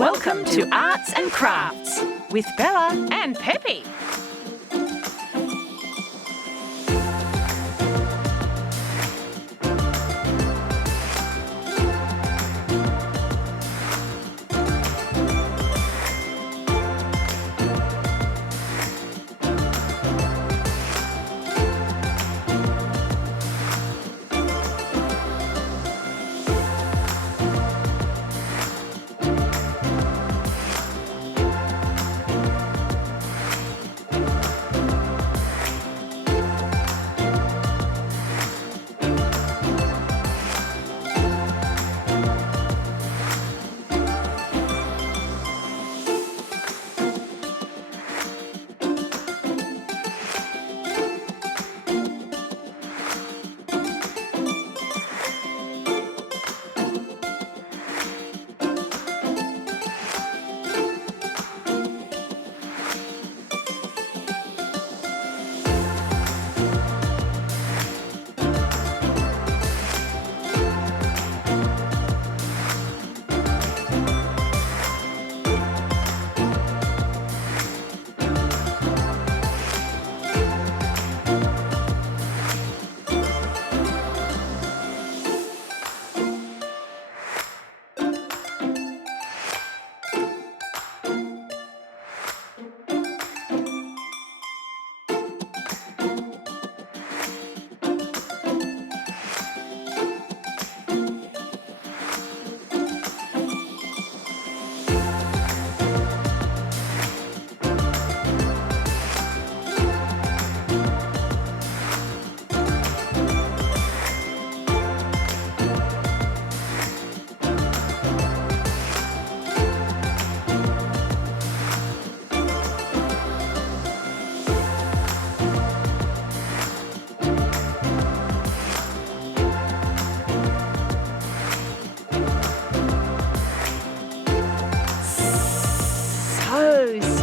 Welcome to Arts and Crafts with Bella and Peppy.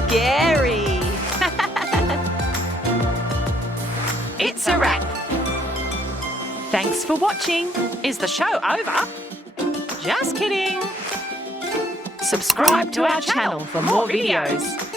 Scary. It's a wrap. Thanks for watching. Is the show over? Just kidding. Subscribe to our channel for more videos.